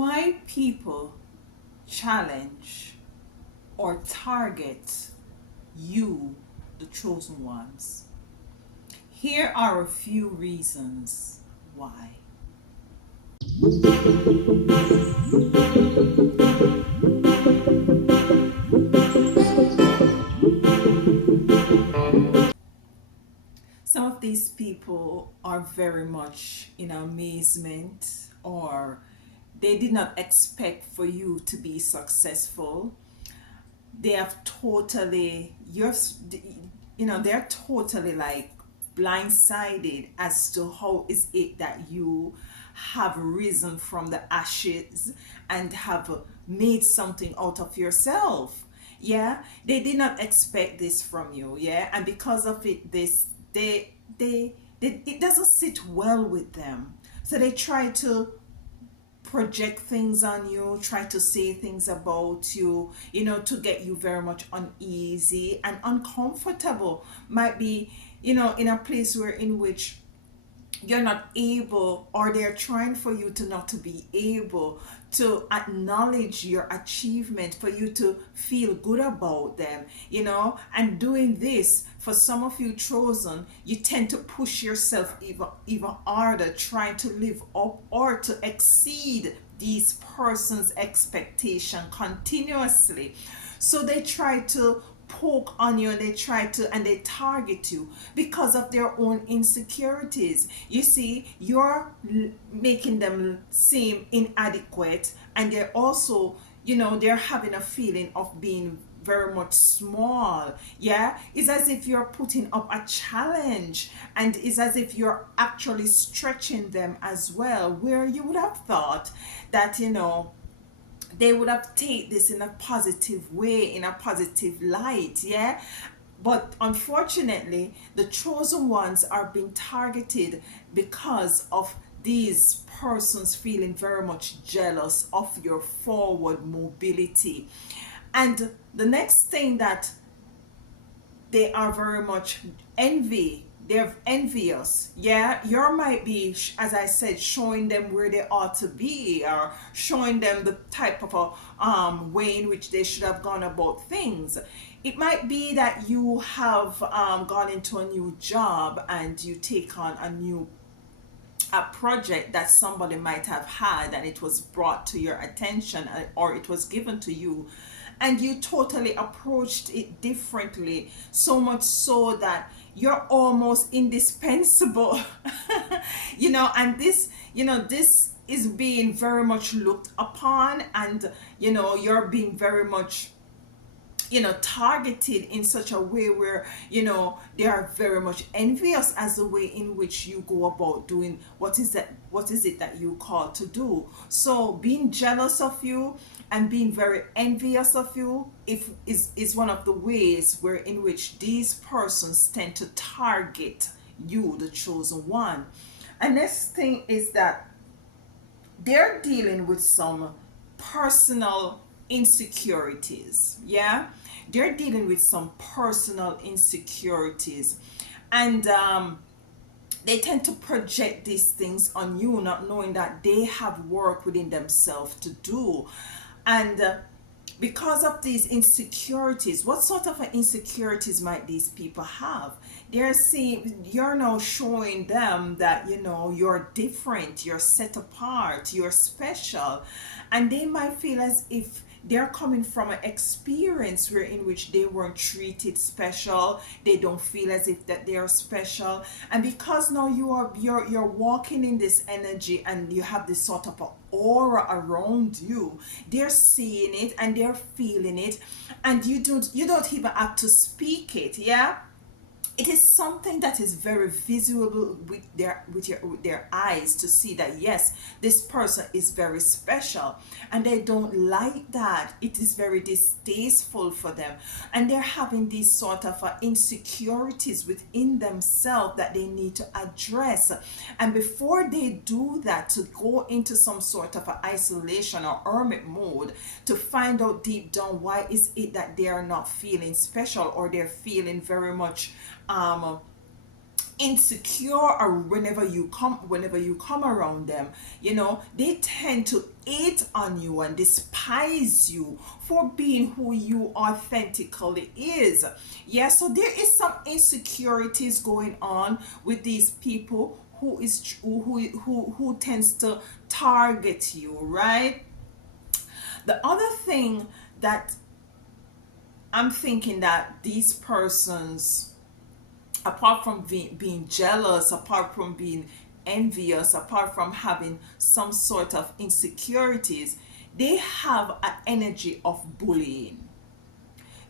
Why people challenge or target you, the chosen ones. Here are a few reasons why. Some of these people are very much in amazement, or they did not expect for you to be successful. They have totally, they're totally like blindsided as to how is it that you have risen from the ashes and have made something out of yourself. Yeah, they did not expect this from you. Yeah, and because of it, they it doesn't sit well with them, so they try to project things on you, try to say things about you, to get you very much uneasy and uncomfortable. Might be, in a place where in which you're not able, or they're trying for you to not to be able to acknowledge your achievement, for you to feel good about them, and doing this for some of you chosen, you tend to push yourself even harder, trying to live up or to exceed these persons expectation continuously. So they try to poke on you, and they target you because of their own insecurities. You see, you're making them seem inadequate, and they're also, they're having a feeling of being very much small. Yeah, it's as if you're putting up a challenge, and it's as if you're actually stretching them as well, where you would have thought that, they would have take this in a positive way, in a positive light. Yeah, but unfortunately, the chosen ones are being targeted because of these persons feeling very much jealous of your forward mobility. And the next thing that they are very much they're envious. Yeah, you might be, as I said, showing them where they ought to be, or showing them the type of a way in which they should have gone about things. It might be that you have gone into a new job, and you take on a project that somebody might have had, and it was brought to your attention, or it was given to you, and you totally approached it differently, so much so that you're almost indispensable. And this is being very much looked upon, and you're being very much targeted in such a way where they are very much envious as the way in which you go about doing what is it that you call to do. So being jealous of you and being very envious of you, if is one of the ways where in which these persons tend to target you, the chosen one. And next thing is that they're dealing with some personal insecurities. Yeah, they're dealing with some personal insecurities, and they tend to project these things on you, not knowing that they have work within themselves to do. And because of these insecurities, what sort of insecurities might these people have? They're seeing, you're now showing them that you're different, you're set apart, you're special, and they might feel as if they're coming from an experience where in which they weren't treated special. They don't feel as if that they are special, and because now you're walking in this energy, and you have this sort of a aura around you, they're seeing it and they're feeling it, and you don't even have to speak it. Yeah, it is something that is very visible with their eyes, to see that yes, this person is very special, and they don't like that. It is very distasteful for them, and they're having these sort of insecurities within themselves that they need to address. And before they do that, to go into some sort of isolation or hermit mode, to find out deep down why is it that they are not feeling special, or they're feeling very much um insecure, or whenever you come around them, they tend to hate on you and despise you for being who you authentically is. Yeah, so there is some insecurities going on with these people who tends to target you, right? The other thing that I'm thinking, that these persons, apart from being jealous, apart from being envious, apart from having some sort of insecurities, they have an energy of bullying.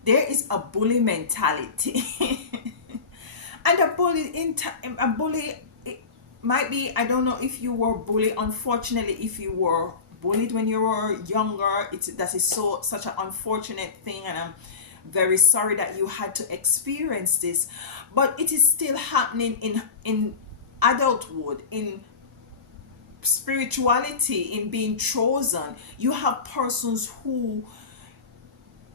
There is a bully mentality. And a bully, it might be, I don't know if you were bullied. Unfortunately, if you were bullied when you were younger, that is such an unfortunate thing, and I'm very sorry that you had to experience this. But it is still happening in adulthood, in spirituality, in being chosen. You have persons who,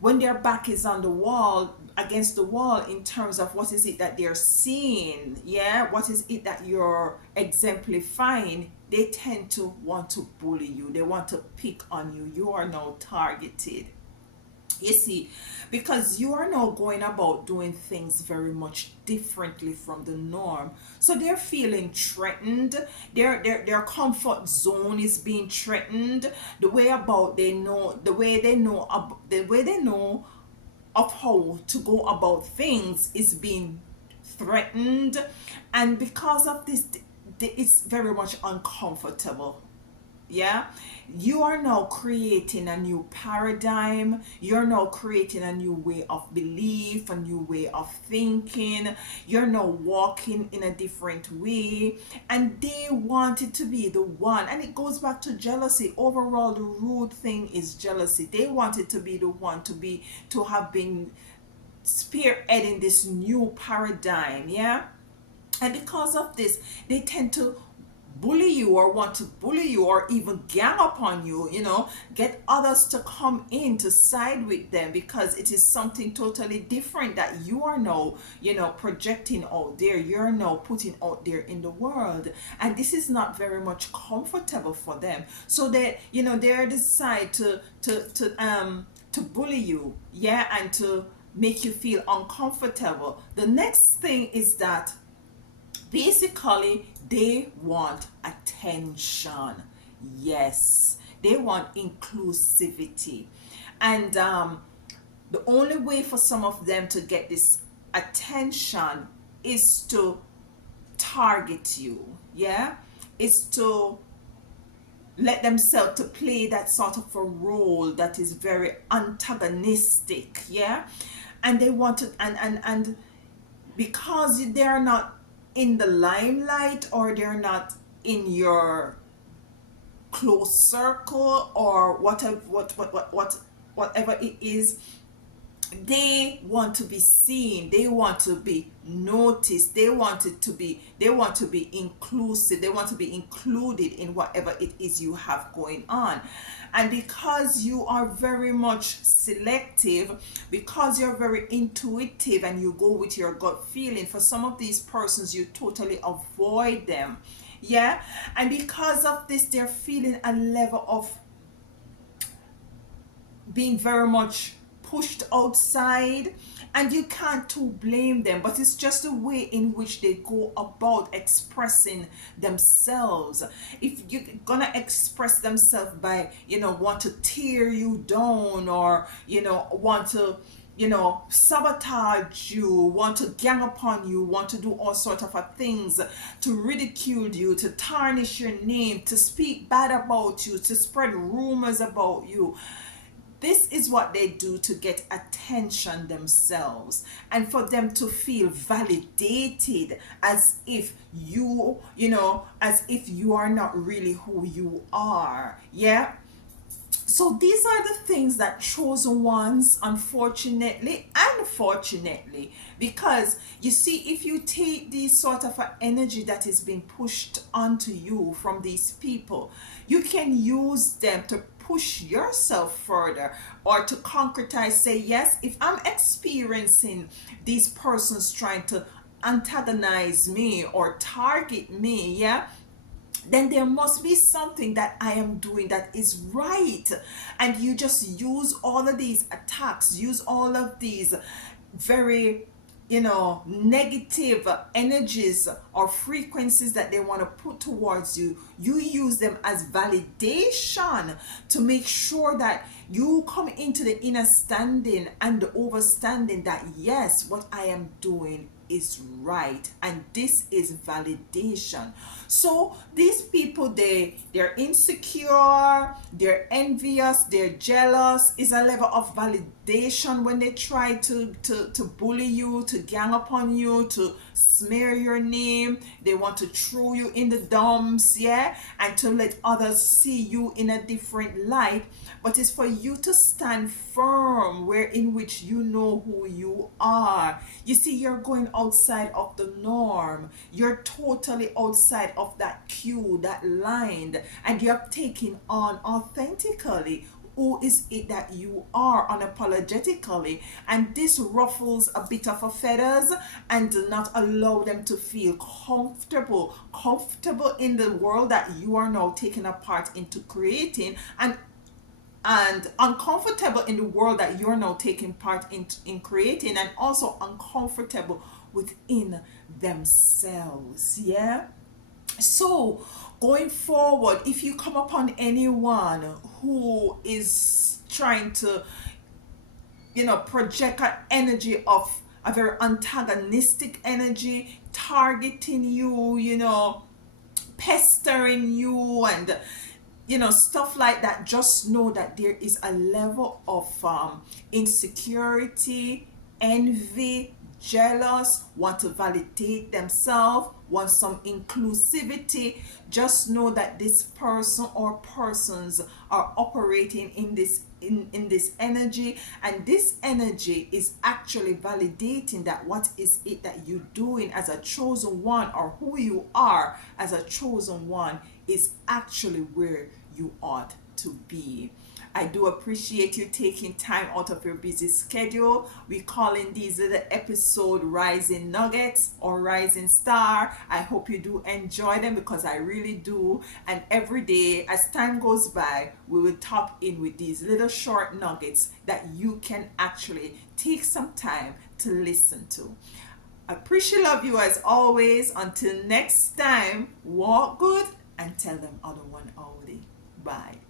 when their back is on the wall, against the wall, in terms of what is it that they're seeing, yeah, what is it that you're exemplifying, they tend to want to bully you, they want to pick on you. You are now targeted, you see, because you are now going about doing things very much differently from the norm. So they're feeling threatened. Their comfort zone is being threatened. The way they know of how to go about things is being threatened. And because of this, it's very much uncomfortable. Yeah, you are now creating a new paradigm, you're now creating a new way of belief, a new way of thinking, you're now walking in a different way, and they wanted to be the one. And it goes back to jealousy. Overall, the root thing is jealousy. They wanted to be the one, to have been spearheading this new paradigm. Yeah, and because of this, they tend to bully you, or want to bully you, or even gang upon you, get others to come in to side with them, because it is something totally different that you are now, projecting out there, you're now putting out there in the world. And this is not very much comfortable for them. So they decide to bully you, yeah, and to make you feel uncomfortable. The next thing is that basically they want attention. Yes, they want inclusivity. And the only way for some of them to get this attention is to target you. Yeah, is to let themselves to play that sort of a role that is very antagonistic. Yeah, and they want to, and because they're not in the limelight, or they're not in your close circle, or whatever it is, they want to be seen, they want to be noticed, they want to be inclusive, they want to be included in whatever it is you have going on. And because you are very much selective, because you're very intuitive and you go with your gut feeling, for some of these persons you totally avoid them. Yeah, and because of this, they're feeling a level of being very much pushed outside, and you can't too blame them, but it's just the way in which they go about expressing themselves. If you're gonna express themselves by, want to tear you down, or want to, sabotage you, want to gang upon you, want to do all sorts of things, to ridicule you, to tarnish your name, to speak bad about you, to spread rumors about you, this is what they do to get attention themselves, and for them to feel validated, as if as if you are not really who you are. Yeah, so these are the things that chosen ones, unfortunately and fortunately, because you see, if you take this sort of energy that is being pushed onto you from these people, you can use them to push yourself further, or to concretize, say, yes, if I'm experiencing these persons trying to antagonize me or target me, yeah, then there must be something that I am doing that is right. And you just use all of these attacks, use all of these very, negative energies or frequencies that they want to put towards you. You use them as validation to make sure that you come into the inner standing and the overstanding that yes, what I am doing is right, and this is validation. So these people, they're insecure, they're envious, they're jealous, is a level of validation when they try to bully you, to gang upon you, to smear your name. They want to throw you in the dumps, yeah, and to let others see you in a different light. But it's for you to stand firm where in which you know who you are. You see, you're going outside of the norm. You're totally outside of that cue, that line, and you're taking on authentically who is it that you are unapologetically. And this ruffles a bit of a feathers and do not allow them to feel comfortable in the world that you are now taking a part into creating, and uncomfortable in the world that you're now taking part in creating, and also uncomfortable within themselves, yeah. So going forward, if you come upon anyone who is trying to, project an energy of a very antagonistic energy, targeting you, pestering you, and stuff like that, just know that there is a level of insecurity, envy, jealous, want to validate themselves, want some inclusivity. Just know that this person or persons are operating in this energy, and this energy is actually validating that what is it that you're doing as a chosen one, or who you are as a chosen one, is actually where you ought to be. I do appreciate you taking time out of your busy schedule. We calling these little episode Rising Nuggets or Rising Star. I hope you do enjoy them, because I really do. And every day as time goes by, we will tap in with these little short nuggets that you can actually take some time to listen to. I appreciate love you as always. Until next time, walk good and tell them other one already. Bye.